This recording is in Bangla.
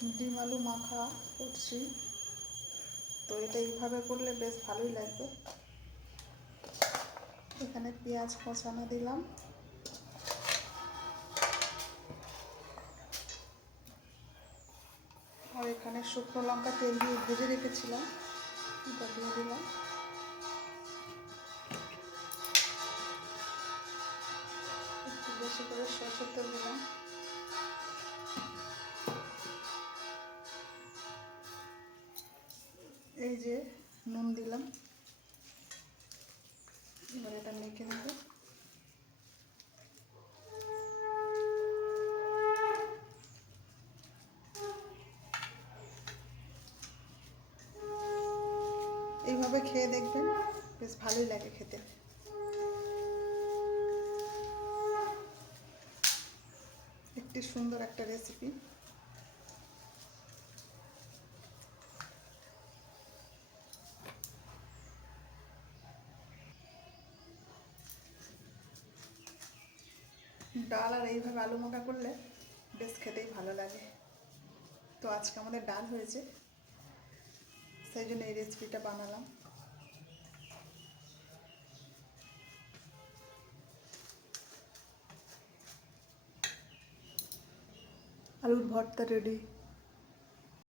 ডিম আলু মাখা করছি, তো এটা এইভাবে করলে বেশ ভালোই লাগবে। এখানে পেঁয়াজ কষানো দিলাম, আর এখানে শুকনো লঙ্কা তেল দিয়ে ভেজে রেখেছিলাম, এটা দিয়ে দিলাম। একটু বেশি করে সরষের তেল দিলাম। এই যে নুন দিলাম, এবার এটা মেখে নেব। এইভাবে খেয়ে দেখবেন, বেশ ভালোই লাগে খেতে। একটি সুন্দর একটা রেসিপি। ডাল আর এইভাবে আলু মাখা করলে বেশ খেতেই ভালো লাগে। তো আজকে আমাদের ডাল হয়েছে, সেই জন্য এই রেসিপিটা বানালাম। আলুর ভর্তা রেডি।